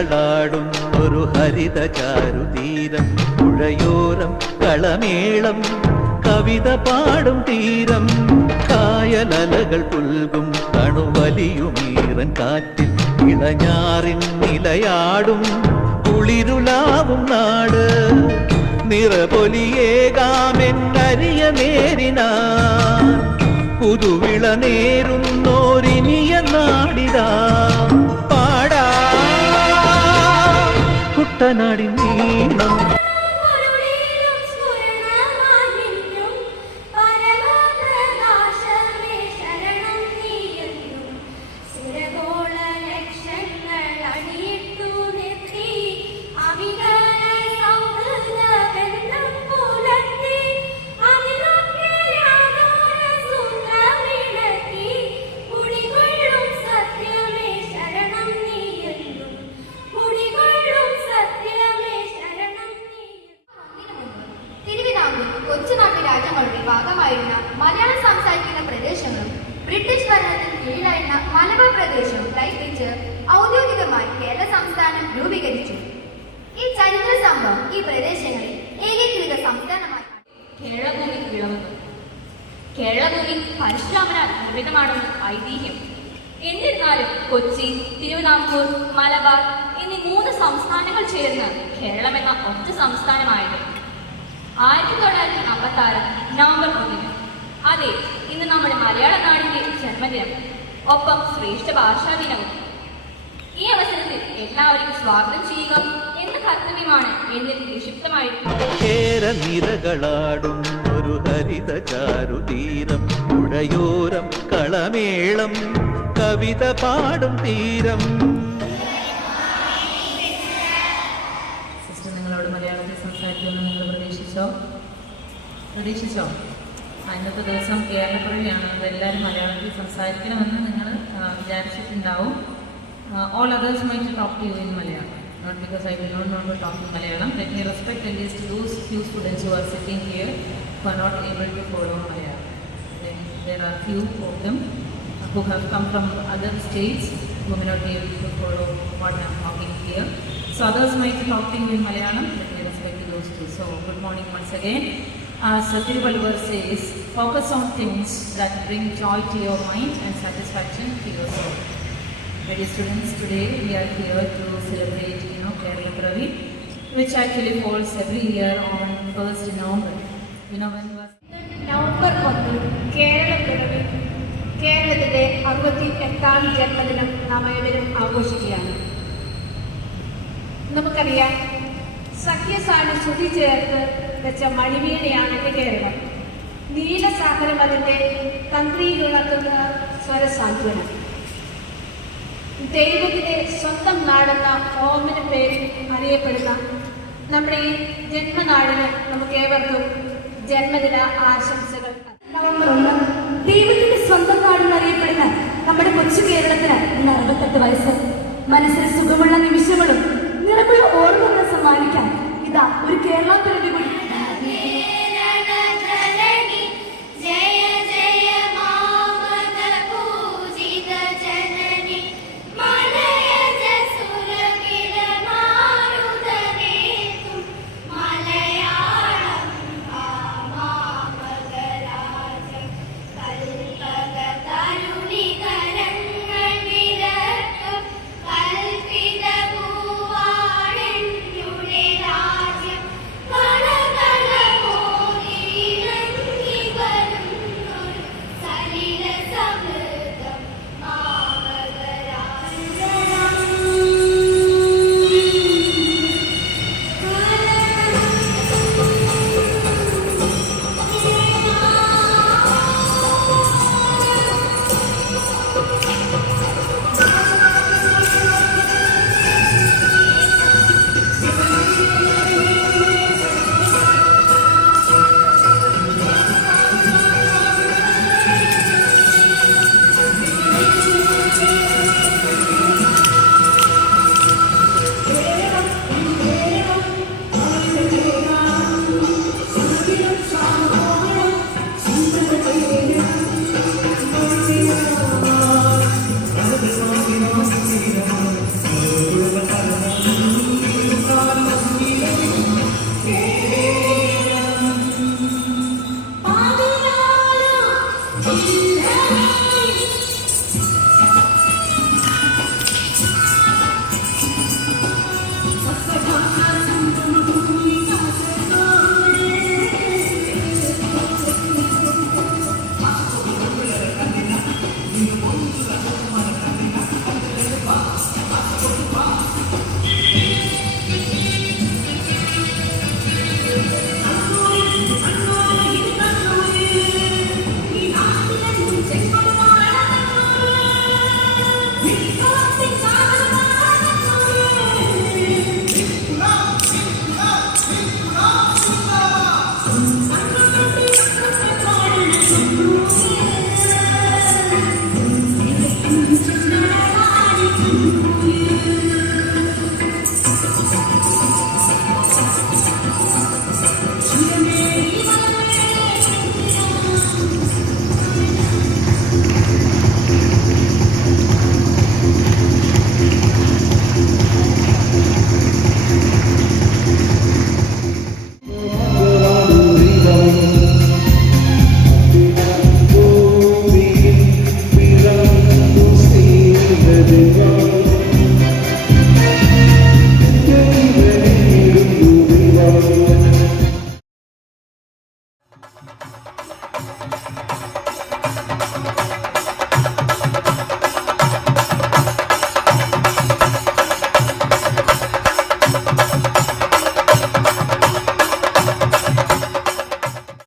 നിരകളാടും ഒരു ഹരിത ചാരുതീരം, പുഴയോരം കളമേളം കവിത പാടും തീരം, കായലലകൾ പുൽകും തണുവലിയുമീറൻ കാറ്റിൽ ഇളഞ്ഞാറിൻ നിലയാടും കുളിരുലാവും നാട്, നിറപൊലിയേകാമെന്നരിയ നേരിനാൻ പുതുവിള നേരുന്നോരിനിയ നാടിതാ പാടാ കുട്ടനാടിൻ നീളം. കൊച്ചുനാട്ടു രാജ്യങ്ങളുടെ ഭാഗമായിരുന്ന മലയാളം സംസാരിക്കുന്ന പ്രദേശങ്ങളും ബ്രിട്ടീഷ് ഭരണത്തിന് കീഴിലായിരുന്ന മലബാർ പ്രദേശവും ലയിപ്പിച്ച് ഔദ്യോഗികമായി കേരള സംസ്ഥാനം രൂപീകരിച്ചു. ഈ ചരിത്ര സംഭവം ഈ പ്രദേശങ്ങളിൽ ഏകീകൃത സംസ്ഥാനമായി. കേരളഭൂമി വിളവെന്നു. കേരളഭൂമി പരശുരാമനാൽ നിർമ്മിതമാണെന്ന് ഐതിഹ്യം. എന്നിരുന്നാലും കൊച്ചി, തിരുവിതാംകൂർ, മലബാർ എന്നീ 3 സംസ്ഥാനങ്ങൾ ചേർന്ന് കേരളമെന്ന ഒറ്റ സംസ്ഥാനമായത് 1956 നവംബർ 1. അതെ, ഇന്ന് നമ്മുടെ മലയാള നാടിന്റെ ജന്മദിനം, ഒപ്പം ശ്രേഷ്ഠ ഭാഷാ ദിനവും. ഈ അവസരത്തിൽ എല്ലാവരും സ്വാഗതം ചെയ്യുക എന്ന കർത്തവ്യമാണ് എന്നിൽ നിക്ഷിപ്തമായിരിക്കുന്നത്. നിരകളാടും ഒരു ഹരിത ചാരുതീരം, പുഴയോരം കളമേളം കവിത പാടും തീരം. സിസ്റ്റർ നിങ്ങളോട് മലയാളത്തിൽ സംസാരിക്കുമെന്ന് നിങ്ങൾ പ്രതീക്ഷിച്ചോ? ഇന്നത്തെ ദിവസം കേരളപ്പിറവിയാണ്, അതെല്ലാവരും മലയാളത്തിൽ സംസാരിക്കണമെന്ന് നിങ്ങൾ വിചാരിച്ചിട്ടുണ്ടാവും. All others might talk to you in Malayalam, not because I do not know to talk in Malayalam. Let me respect at least those few students who are sitting here who are not able to follow Malayalam. Then there are few of them who have come from other states who may not be able to follow what I am talking here. So others might talk to you in Malayalam. Let me respect those too. So good morning once again. As Thiruvalluvar says, focus on things that bring joy to your mind and satisfaction to your soul. Dear students, today we are here to celebrate Kerala Piravi, which actually falls every year on 1st November. When was November 1 Kerala പിറവി, കേരളത്തിന്റെ 68ാം ജന്മദിനം നാം ഏവരും ആഘോഷിക്കുകയാണ്. നമുക്കറിയാം, സഖ്യസാന് ശ്രുതി ചേർത്ത് വെച്ച മണിവീണയാണ് കേരളം. നീലസാഗരം അതിൻ്റെ തന്ത്രിയിലുണർത്തുന്ന സ്വരസാന്ത്വനം. ദൈവത്തിന്റെ സ്വന്തം നാടെന്ന ഓമന പേരിൽ അറിയപ്പെടുന്ന നമ്മുടെ ഈ ജന്മനാടിന് നമുക്ക് ഏവർക്കും ജന്മദിന ആശംസകൾ. നവംബർ 1 ദൈവത്തിന്റെ സ്വന്തം നാടെന്ന് അറിയപ്പെടുന്ന നമ്മുടെ കൊച്ചു കേരളത്തിന് 68 വയസ്സ്. മനസ്സിൽ സുഖമുള്ള നിമിഷങ്ങളും നിറമുള്ള ഓർമ്മകൾ സമ്മാനിക്കാൻ ഇതാ ഒരു കേരള പിറവി കൂടി